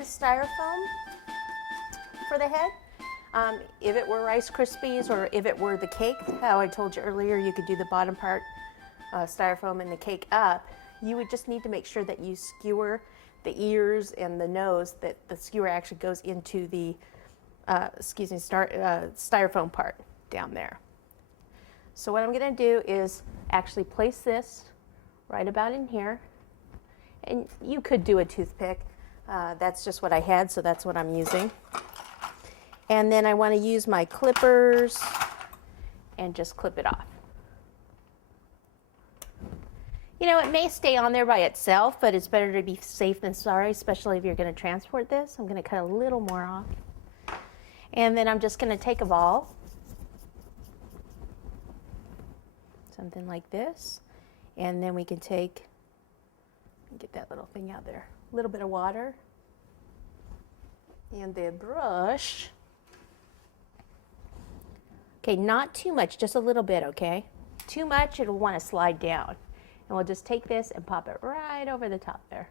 is styrofoam for the head. If it were Rice Krispies or if it were the cake, how I told you earlier, you could do the bottom part styrofoam and the cake up. You would just need to make sure that you skewer the ears and the nose, that the skewer actually goes into the styrofoam part down there. So what I'm going to do is actually place this right about in here, and you could do a toothpick. That's just what I had, so that's what I'm using. And then I want to use my clippers and just clip it off. You know, it may stay on there by itself, but it's better to be safe than sorry, especially if you're going to transport this. I'm going to cut a little more off. And then I'm just going to take a ball, something like this, and then we can get that little thing out there, a little bit of water, and the brush. Okay, not too much, just a little bit, okay? Too much, it'll want to slide down. And we'll just take this and pop it right over the top there.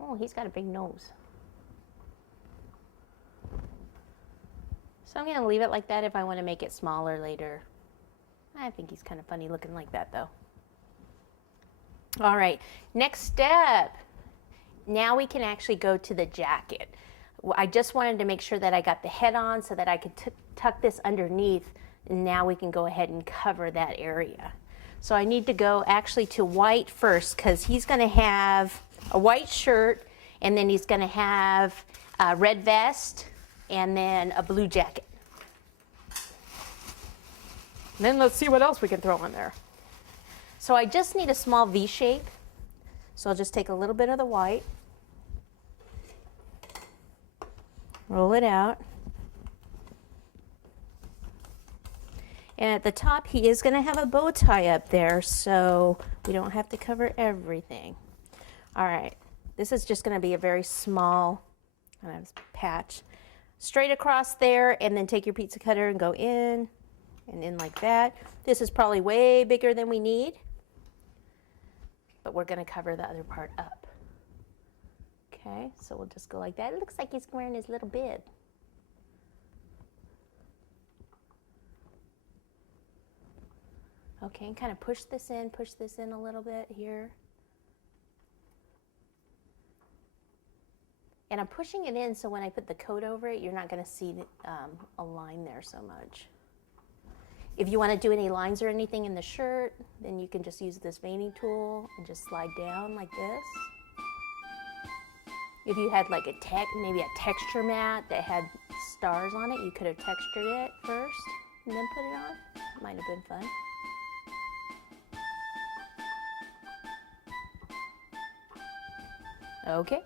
Oh, he's got a big nose. So I'm going to leave it like that if I want to make it smaller later. I think he's kind of funny looking like that though. All right, next step. Now we can actually go to the jacket. I just wanted to make sure that I got the head on so that I could tuck this underneath, and now we can go ahead and cover that area. So I need to go actually to white first, because he's going to have a white shirt, and then he's going to have a red vest, and then a blue jacket. And then let's see what else we can throw on there. So I just need a small V shape. So I'll just take a little bit of the white, roll it out. And at the top, he is going to have a bow tie up there, so we don't have to cover everything. All right, this is just going to be a very small kind of patch. Straight across there, and then take your pizza cutter and go in and in like that. This is probably way bigger than we need, but we're going to cover the other part up. Okay, so we'll just go like that. It looks like he's wearing his little bib. Okay, and kind of push this in a little bit here. And I'm pushing it in so when I put the coat over it, you're not going to see a line there so much. If you want to do any lines or anything in the shirt, then you can just use this veining tool and just slide down like this. If you had like maybe a texture mat that had stars on it, you could have textured it first and then put it on. It might have been fun. Okay,